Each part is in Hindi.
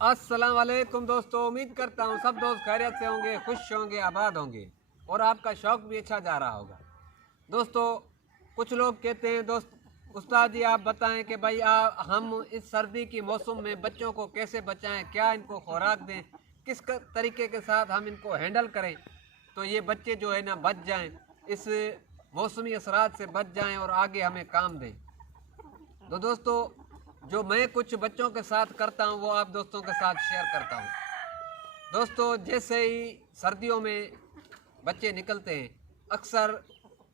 अस्सलाम वालेकुम दोस्तों, उम्मीद करता हूँ सब दोस्त खैरियत से होंगे, खुश होंगे, आबाद होंगे और आपका शौक़ भी अच्छा जा रहा होगा। दोस्तों, कुछ लोग कहते हैं दोस्त उस्ताद जी आप बताएं कि भाई हम इस सर्दी की मौसम में बच्चों को कैसे बचाएं, क्या इनको खुराक दें, किस तरीके के साथ हम इनको हैंडल करें तो ये बच्चे जो है ना बच जाएं, इस मौसमी असरात से बच जाएं और आगे हमें काम दें। तो दोस्तों, जो मैं कुछ बच्चों के साथ करता हूँ वो आप दोस्तों के साथ शेयर करता हूँ। दोस्तों, जैसे ही सर्दियों में बच्चे निकलते हैं, अक्सर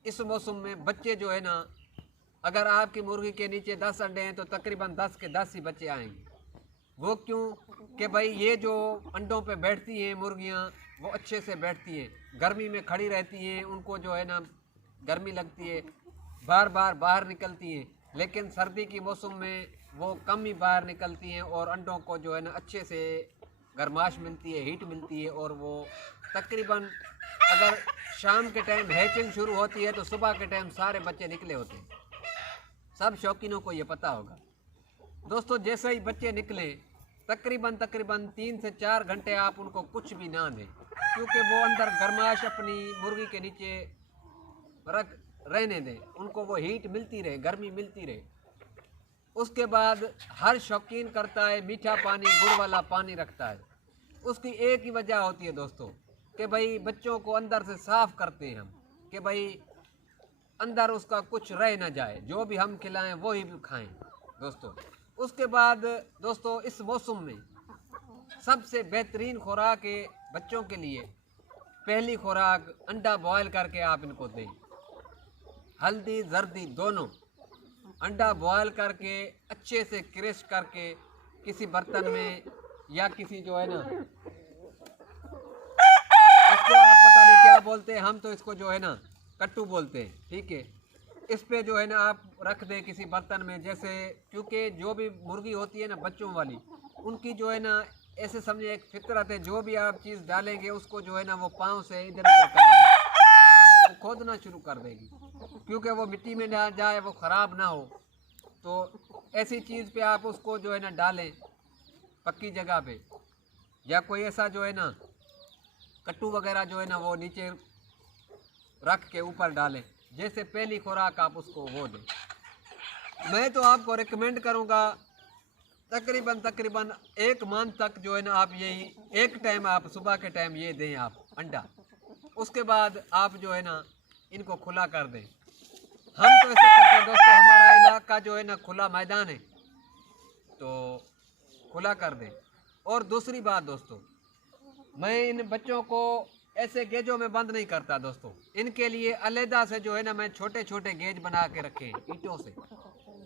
इस मौसम में बच्चे जो है ना, अगर आपकी मुर्गी के नीचे 10 अंडे हैं तो तकरीबन 10 के 10 ही बच्चे आएंगे। वो क्यों कि भाई ये जो अंडों पे बैठती हैं मुर्गियाँ, वो अच्छे से बैठती हैं, गर्मी में खड़ी रहती हैं, उनको जो है ना गर्मी लगती है, बार बार बाहर निकलती हैं। लेकिन सर्दी की मौसम में वो कम ही बाहर निकलती हैं और अंडों को जो है ना अच्छे से गर्माश मिलती है, हीट मिलती है और वो तकरीबन अगर शाम के टाइम हैचिंग शुरू होती है तो सुबह के टाइम सारे बच्चे निकले होते हैं। सब शौकीनों को ये पता होगा। दोस्तों, जैसे ही बच्चे निकले तकरीबन 3 से 4 घंटे आप उनको कुछ भी ना दें, क्योंकि वो अंदर गर्माश अपनी मुर्गी के नीचे रख रहने दें, उनको वो हीट मिलती रहे, गर्मी मिलती रहे। उसके बाद हर शौकीन करता है मीठा पानी, गुड़ वाला पानी रखता है। उसकी एक ही वजह होती है दोस्तों कि भाई बच्चों को अंदर से साफ़ करते हैं हम, कि भाई अंदर उसका कुछ रह ना जाए, जो भी हम खिलाएं वो ही खाएं दोस्तों। उसके बाद दोस्तों, इस मौसम में सबसे बेहतरीन खुराक है बच्चों के लिए, पहली खुराक अंडा बॉयल करके आप इनको दें, हल्दी जर्दी दोनों। अंडा बॉयल करके अच्छे से क्रश करके किसी बर्तन में या किसी जो है ना, इसको आप पता नहीं क्या बोलते हैं, हम तो इसको जो है ना कट्टू बोलते हैं, ठीक है। इस पे जो है ना आप रख दें किसी बर्तन में, जैसे क्योंकि जो भी मुर्गी होती है ना बच्चों वाली, उनकी जो है ना ऐसे समझे एक फितरत है, जो भी आप चीज़ डालेंगे उसको जो है ना वो पाँव से इधर उधर करेगी, वो खोदना शुरू कर देगी, क्योंकि वो मिट्टी में ना जाए, वो ख़राब ना हो। तो ऐसी चीज़ पे आप उसको जो है ना डालें पक्की जगह पे, या कोई ऐसा जो है ना कट्टू वगैरह जो है ना वो नीचे रख के ऊपर डालें, जैसे पहली खुराक आप उसको वो दें। मैं तो आपको रिकमेंड करूँगा तकरीबन 1 मंथ तक जो है ना आप यही एक टाइम आप सुबह के टाइम ये दें आप अंडा। उसके बाद आप जो है ना इनको खुला कर दें। हम तो ऐसे करते हैं दोस्तों, हमारा इलाका जो है ना खुला मैदान है, तो खुला कर दें। और दूसरी बात दोस्तों, मैं इन बच्चों को ऐसे गेजों में बंद नहीं करता दोस्तों, इनके लिए अलहदा से जो है ना मैं छोटे छोटे गेज बना के रखे ईंटों से,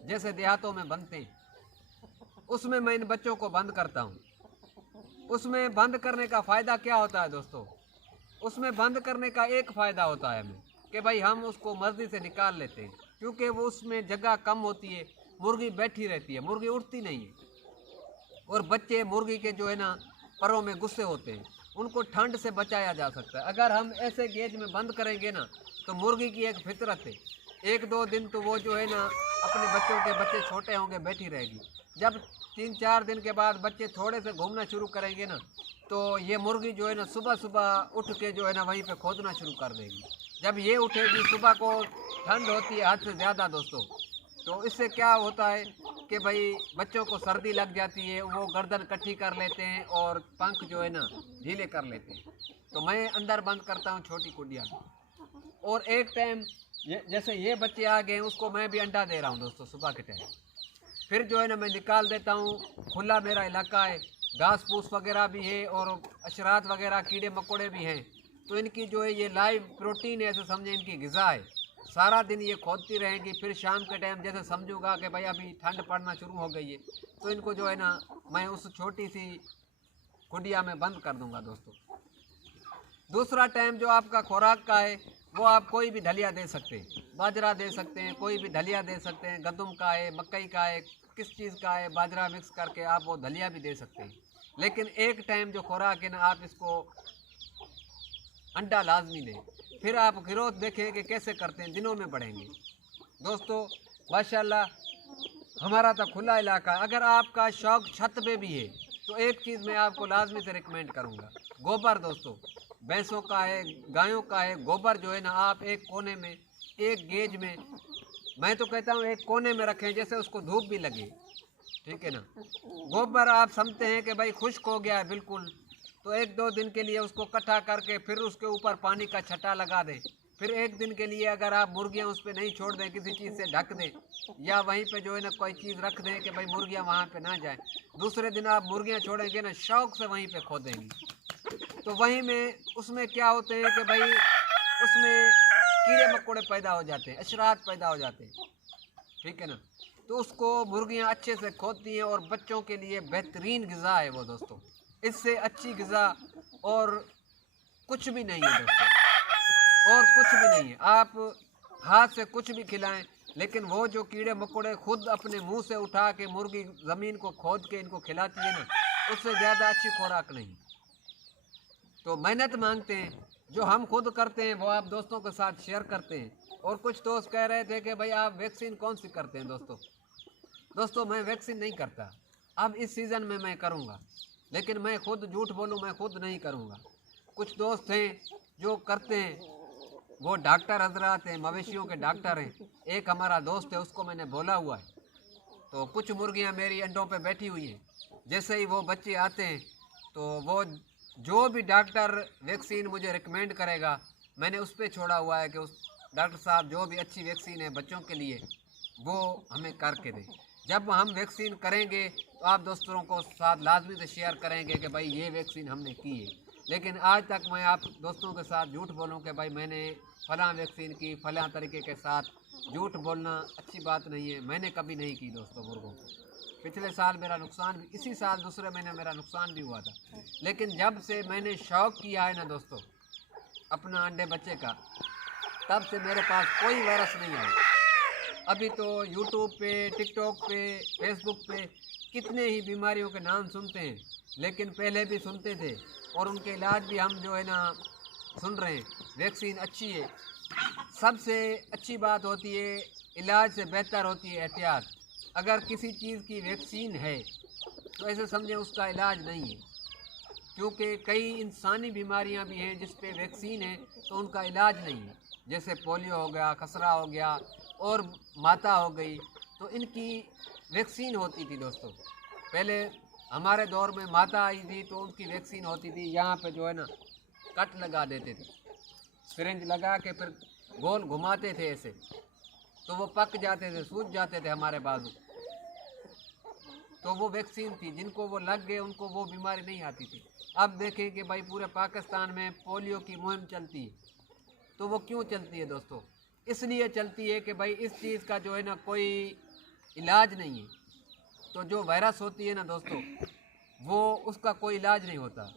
जैसे देहातों में बनते हैं, उसमें मैं इन बच्चों को बंद करता हूँ। उसमें बंद करने का फ़ायदा क्या होता है दोस्तों? उसमें बंद करने का एक फ़ायदा होता है हमें कि भाई हम उसको मर्जी से निकाल लेते हैं, क्योंकि वो उसमें जगह कम होती है, मुर्गी बैठी रहती है, मुर्गी उड़ती नहीं है। और बच्चे मुर्गी के जो है ना परों में गुस्से होते हैं, उनको ठंड से बचाया जा सकता है। अगर हम ऐसे गेज में बंद करेंगे ना तो मुर्गी की एक फितरत है, 1-2 दिन तो वो जो है ना अपने बच्चों के, बच्चे छोटे होंगे, बैठी रहेगी। जब 3-4 दिन के बाद बच्चे थोड़े से घूमना शुरू करेंगे ना, तो ये मुर्गी जो है ना सुबह सुबह उठ के जो है ना वहीं पे खोदना शुरू कर देगी। जब ये उठेगी, सुबह को ठंड होती है हद से ज़्यादा दोस्तों, तो इससे क्या होता है कि भाई बच्चों को सर्दी लग जाती है, वो गर्दन इकट्ठी कर लेते हैं और पंख जो है ना ढीले कर लेते हैं। तो मैं अंदर बंद करता हूँ छोटी कुंडिया में, और एक टाइम जैसे ये बच्चे आ गए उसको मैं भी अंडा दे रहा हूँ दोस्तों सुबह के टाइम, फिर जो है ना मैं निकाल देता हूँ। खुला मेरा इलाका है, घास फूस वगैरह भी है और अशरात वगैरह कीड़े मकोड़े भी हैं, तो इनकी जो है ये लाइव प्रोटीन है, ऐसे समझे इनकी ग़िज़ा है। सारा दिन ये खोदती रहेंगी, फिर शाम के टाइम जैसे समझूंगा कि भाई अभी ठंड पड़ना शुरू हो गई है, तो इनको जो है ना मैं उस छोटी सी कुंडिया में बंद कर दूंगा दोस्तों। दूसरा टाइम जो आपका खुराक का है, वो आप कोई भी दलिया दे सकते हैं, बाजरा दे सकते हैं, कोई भी दलिया दे सकते हैं, गंदम का है, मकई का है, किस चीज़ का है, बाजरा मिक्स करके आप वो दलिया भी दे सकते हैं। लेकिन एक टाइम जो खुराक है ना आप इसको अंडा लाजमी दें, फिर आप ग्रोथ देखें कि कैसे करते हैं, दिनों में बढ़ेंगे दोस्तों। माशाल्लाह हमारा तो खुला इलाका, अगर आपका शौक़ छत पे भी है तो एक चीज़ मैं आपको लाजमी से रिकमेंड करूँगा, गोबर दोस्तों, भैंसों का है, गायों का है, गोबर जो है ना आप एक कोने में, एक गेज में, मैं तो कहता हूँ एक कोने में रखें जैसे उसको धूप भी लगे, ठीक है ना। गोबर आप समझते हैं कि भाई खुश्क हो गया है बिल्कुल, तो 1-2 दिन के लिए उसको इकट्ठा करके फिर उसके ऊपर पानी का छटा लगा दें। फिर 1 दिन के लिए अगर आप मुर्गियाँ उस पर नहीं छोड़ दें, किसी चीज़ से ढक दें या वहीं पे जो है ना कोई चीज़ रख दें कि भाई मुर्गियाँ वहाँ पे ना जाएं। दूसरे दिन आप मुर्गियाँ छोड़ेंगे ना, शौक से वहीं पे खोदेंगी, तो वहीं में उसमें क्या होते हैं कि भाई उसमें कीड़े मकोड़े पैदा हो जाते हैं, अशरात पैदा हो जाते हैं, ठीक है ना। तो उसको मुर्गियाँ अच्छे से खोदती हैं और बच्चों के लिए बेहतरीन ग़िज़ा है वो दोस्तों। इससे अच्छी ग़िज़ा और कुछ भी नहीं है दोस्तों, और कुछ भी नहीं है। आप हाथ से कुछ भी खिलाएं, लेकिन वो जो कीड़े मकोड़े खुद अपने मुंह से उठा के मुर्गी ज़मीन को खोद के इनको खिलाती है ना, उससे ज़्यादा अच्छी खुराक नहीं। तो मेहनत मांगते हैं, जो हम खुद करते हैं वो आप दोस्तों के साथ शेयर करते हैं। और कुछ दोस्त कह रहे थे कि भाई आप वैक्सीन कौन सी करते हैं दोस्तों मैं वैक्सीन नहीं करता। अब इस सीज़न में मैं करूँगा, लेकिन मैं खुद झूठ बोलूँ, मैं खुद नहीं करूँगा। कुछ दोस्त हैं जो करते हैं, वो डॉक्टर हजरात हैं, मवेशियों के डॉक्टर हैं। एक हमारा दोस्त है, उसको मैंने बोला हुआ है। तो कुछ मुर्गियाँ मेरी अंडों पे बैठी हुई हैं, जैसे ही वो बच्चे आते हैं तो वो जो भी डॉक्टर वैक्सीन मुझे रिकमेंड करेगा, मैंने उस पर छोड़ा हुआ है कि उस डॉक्टर साहब जो भी अच्छी वैक्सीन है बच्चों के लिए वो हमें करके दें। जब हम वैक्सीन करेंगे तो आप दोस्तों को साथ लाजमी से शेयर करेंगे कि भाई ये वैक्सीन हमने की है। लेकिन आज तक मैं आप दोस्तों के साथ झूठ बोलूं कि भाई मैंने फ़लाँ वैक्सीन की, फ़लाँ तरीके के साथ, झूठ बोलना अच्छी बात नहीं है। मैंने कभी नहीं की दोस्तों मुर्गों को। पिछले साल मेरा नुकसान भी, इसी साल दूसरे महीने मेरा नुकसान भी हुआ था। लेकिन जब से मैंने शौक़ किया है ना दोस्तों अपना अंडे बच्चे का, तब से मेरे पास कोई वायरस नहीं आया। अभी तो यूट्यूब पे, टिकटॉक पे, फेसबुक पे कितने ही बीमारियों के नाम सुनते हैं, लेकिन पहले भी सुनते थे और उनके इलाज भी हम जो है ना सुन रहे हैं। वैक्सीन अच्छी है, सबसे अच्छी बात होती है, इलाज से बेहतर होती है एहतियात। अगर किसी चीज़ की वैक्सीन है तो ऐसे समझें उसका इलाज नहीं है, क्योंकि कई इंसानी बीमारियां भी हैं जिस पे वैक्सीन है तो उनका इलाज नहीं है, जैसे पोलियो हो गया, खसरा हो गया और माता हो गई, तो इनकी वैक्सीन होती थी दोस्तों। पहले हमारे दौर में माता आई थी तो उनकी वैक्सीन होती थी, यहाँ पे जो है ना कट लगा देते थे, सिरिंज लगा के फिर गोल घुमाते थे ऐसे, तो वो पक जाते थे, सूज जाते थे हमारे बाजू। तो वो वैक्सीन थी, जिनको वो लग गए उनको वो बीमारी नहीं आती थी। अब देखें कि भाई पूरे पाकिस्तान में पोलियो की मुहिम चलती है, तो वो क्यों चलती है दोस्तों? इसलिए चलती है कि भाई इस चीज़ का जो है ना कोई इलाज नहीं है। तो जो वायरस होती है ना दोस्तों, वो उसका कोई इलाज नहीं होता।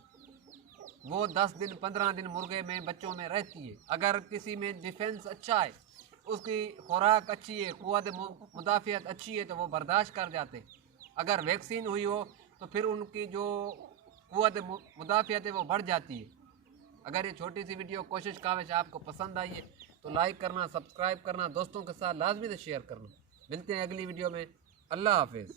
वो 10 दिन 15 दिन मुर्गे में, बच्चों में रहती है। अगर किसी में डिफेंस अच्छा है, उसकी खुराक अच्छी है, क़ुव्वत मुदाफ़ियत अच्छी है, तो वो बर्दाश्त कर जाते हैं। अगर वैक्सीन हुई हो तो फिर उनकी जो क़ुव्वत मुदाफ़ियत है वो बढ़ जाती है। अगर ये छोटी सी वीडियो कोशिश काविश आपको पसंद आई है तो लाइक करना, सब्सक्राइब करना, दोस्तों के साथ लाजमी से शेयर करना। मिलते हैं अगली वीडियो में। अल्लाह हाफिज़।